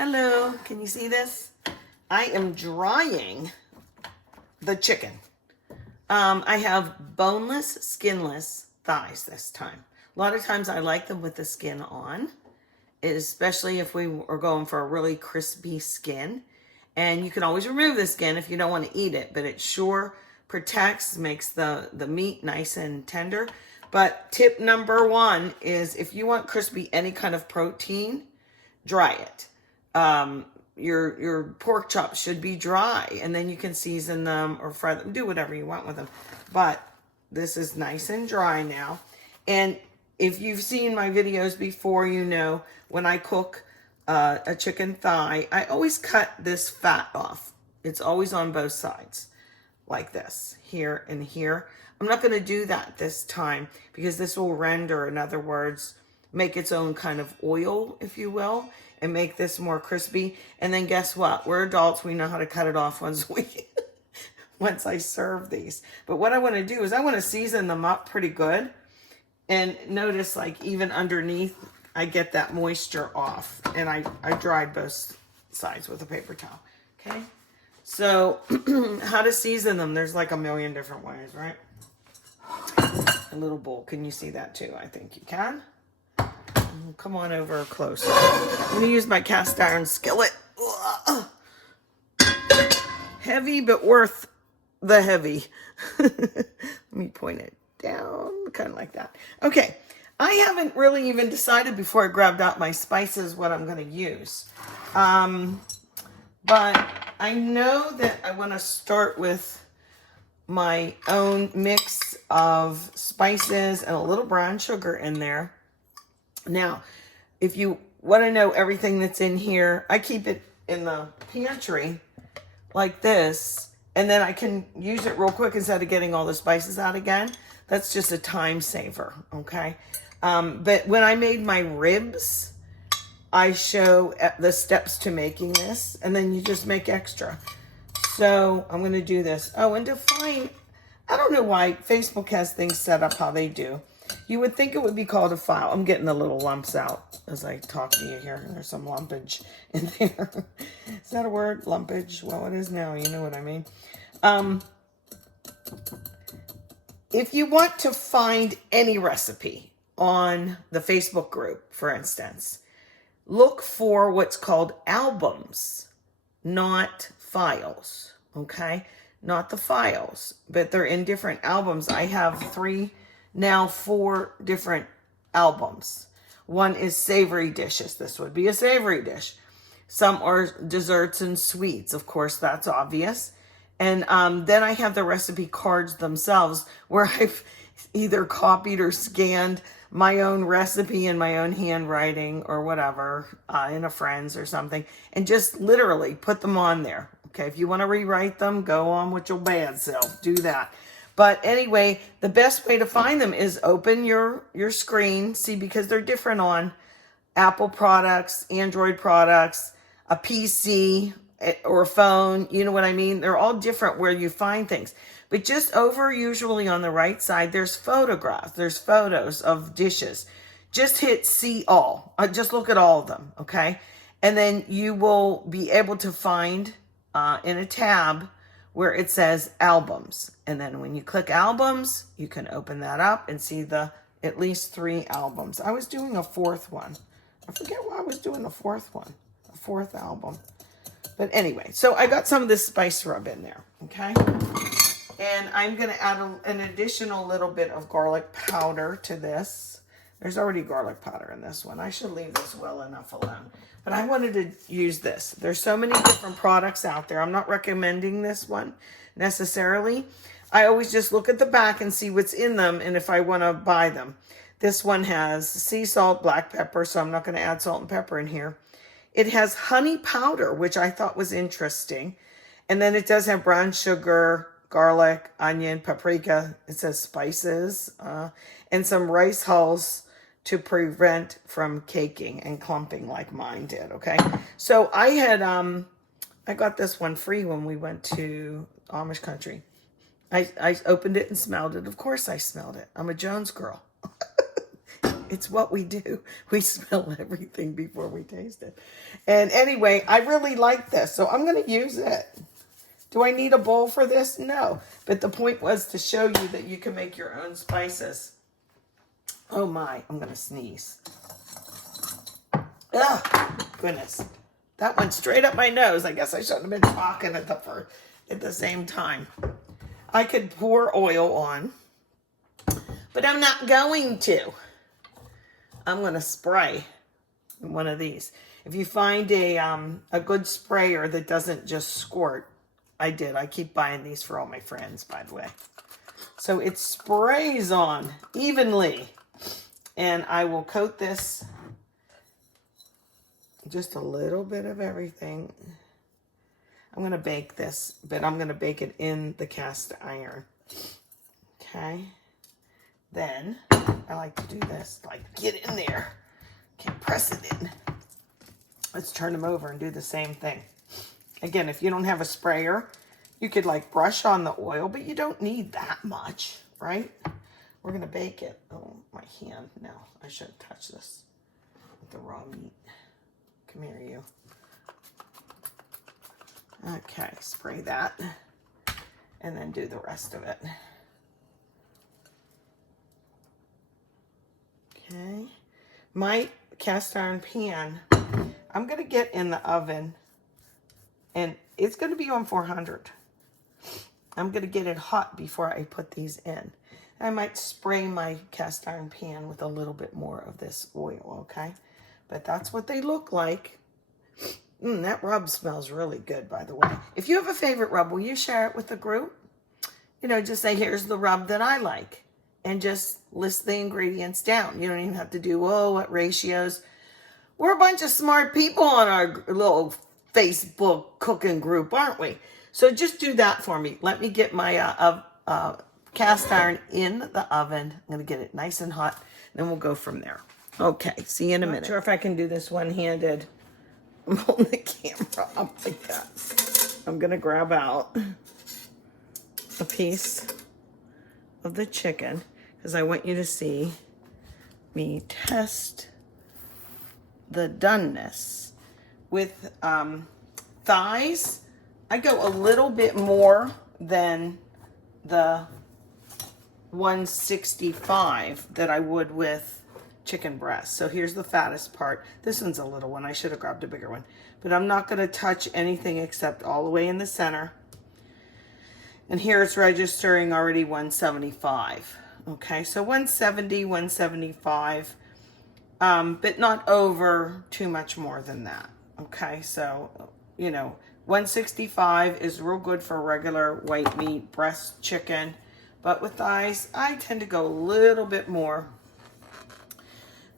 Hello, can you see this? I am drying the chicken. I have boneless, skinless thighs this time. A lot of times I like them with the skin on, especially if we are going for a really crispy skin. And you can always remove the skin if you don't want to eat it, but it sure protects, makes the meat nice and tender. But tip number one is if you want crispy, any kind of protein, dry it. Your pork chops should be dry, and then you can season them or fry them, do whatever you want with them. But this is nice and dry now. And if you've seen my videos before, you know when I cook a chicken thigh, I always cut this fat off. It's always on both sides, like this, here and here. I'm not going to do that this time because this will render, in other words, make its own kind of oil, if you will, and make this more crispy. And then guess what? We're adults. We know how to cut it off once I serve these. But what I want to do is I want to season them up pretty good. And notice, like, even underneath, I get that moisture off. And I dried both sides with a paper towel. Okay? So, how to season them? There's like a million different ways, right? A little bowl. Can you see that too? I think you can. Come on over close. I'm going to use my cast iron skillet. Heavy, but worth the heavy. Let me point it down, kind of like that. Okay, I haven't really even decided before I grabbed out my spices what I'm going to use. But I know that I want to start with my own mix of spices and a little brown sugar in there. Now, if you want to know everything that's in here, I keep it in the pantry like this, and then I can use it real quick instead of getting all the spices out again. That's just a time saver, okay? But when I made my ribs, I show the steps to making this, and then you just make extra. So I'm going to do this. Oh, and to find, I don't know why Facebook has things set up how they do. You would think it would be called a file. I'm getting the little lumps out as I talk to you here. There's some lumpage in there. Is that a word? Lumpage? Well, it is now. You know what I mean. If you want to find any recipe on the Facebook group, for instance, look for what's called albums, not files. Okay? Not the files, but they're in different albums. I have 4 different albums. One is savory dishes. This would be a savory dish. Some are desserts and sweets. Of course, that's obvious. And then I have the recipe cards themselves where I've either copied or scanned my own recipe in my own handwriting or whatever in a friend's or something, and just literally put them on there. Okay, if you want to rewrite them, go on with your bad self. Do that. But anyway, the best way to find them is open your screen. See, because they're different on Apple products, Android products, a PC or a phone. You know what I mean? They're all different where you find things. But just over usually on the right side, there's photographs. There's photos of dishes. Just hit see all. Just look at all of them, okay? And then you will be able to find in a tab where it says albums. And then when you click albums, you can open that up and see the at least 3 albums. I was doing a 4th one. I forget why I was doing a 4th one, a 4th album. But anyway, so I got some of this spice rub in there, okay? And I'm going to add an additional little bit of garlic powder to this. There's already garlic powder in this one. I should leave this well enough alone. But I wanted to use this. There's so many different products out there. I'm not recommending this one necessarily. I always just look at the back and see what's in them and if I want to buy them. This one has sea salt, black pepper, so I'm not going to add salt and pepper in here. It has honey powder, which I thought was interesting. And then it does have brown sugar, garlic, onion, paprika. It says spices, and some rice hulls to prevent from caking and clumping like mine did, okay? So I had, I got this one free when we went to Amish country. I opened it and smelled it. Of course I smelled it. I'm a Jones girl. It's what we do. We smell everything before we taste it. And anyway, I really like this, so I'm going to use it. Do I need a bowl for this? No. But the point was to show you that you can make your own spices. Oh my, I'm going to sneeze. Oh, goodness. That went straight up my nose. I guess I shouldn't have been talking at the same time. I could pour oil on, but I'm not going to. I'm going to spray one of these. If you find a good sprayer that doesn't just squirt, I keep buying these for all my friends, by the way. So it sprays on evenly. And I will coat this just a little bit of everything. I'm going to bake this, but I'm going to bake it in the cast iron. Okay. Then I like to do this, like get in there. Can't press it in. Let's turn them over and do the same thing. Again, if you don't have a sprayer, you could like brush on the oil, but you don't need that much, right? We're going to bake it. Oh, my hand. No, I shouldn't touch this with the raw meat. Come here, you. Okay, spray that. And then do the rest of it. Okay. My cast iron pan, I'm going to get in the oven. And it's going to be on 400. I'm going to get it hot before I put these in. I might spray my cast iron pan with a little bit more of this oil, okay? But that's what they look like. That rub smells really good, by the way. If you have a favorite rub, will you share it with the group? You know, just say, here's the rub that I like. And just list the ingredients down. You don't even have to do, oh, what ratios. We're a bunch of smart people on our little Facebook cooking group, aren't we? So just do that for me. Let me get my cast iron in the oven. I'm going to get it nice and hot. Then we'll go from there. Okay, see you in a minute. Not sure if I can do this one-handed. I'm holding the camera up like that. I'm going to grab out a piece of the chicken because I want you to see me test the doneness. With thighs, I go a little bit more than the 165 that I would with chicken breast. So here's the fattest part. This one's a little one. I should have grabbed a bigger one. But I'm not going to touch anything except all the way in the center. And here it's registering already 175. Okay, so 170, 175. But not over too much more than that. Okay, so, you know, 165 is real good for regular white meat, breast chicken. But with thighs, I tend to go a little bit more.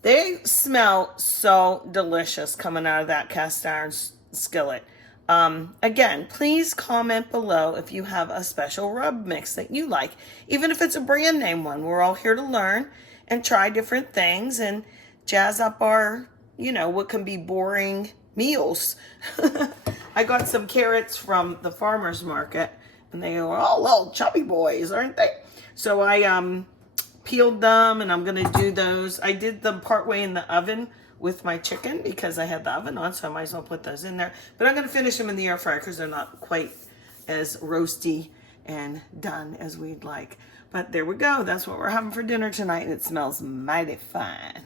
They smell so delicious coming out of that cast iron skillet. Again, please comment below if you have a special rub mix that you like. Even if it's a brand name one. We're all here to learn and try different things and jazz up our, you know, what can be boring meals. I got some carrots from the farmer's market and they were all little chubby boys, aren't they? So I peeled them and I'm going to do those. I did them partway in the oven with my chicken because I had the oven on, so I might as well put those in there. But I'm going to finish them in the air fryer because they're not quite as roasty and done as we'd like. But there we go. That's what we're having for dinner tonight and it smells mighty fine.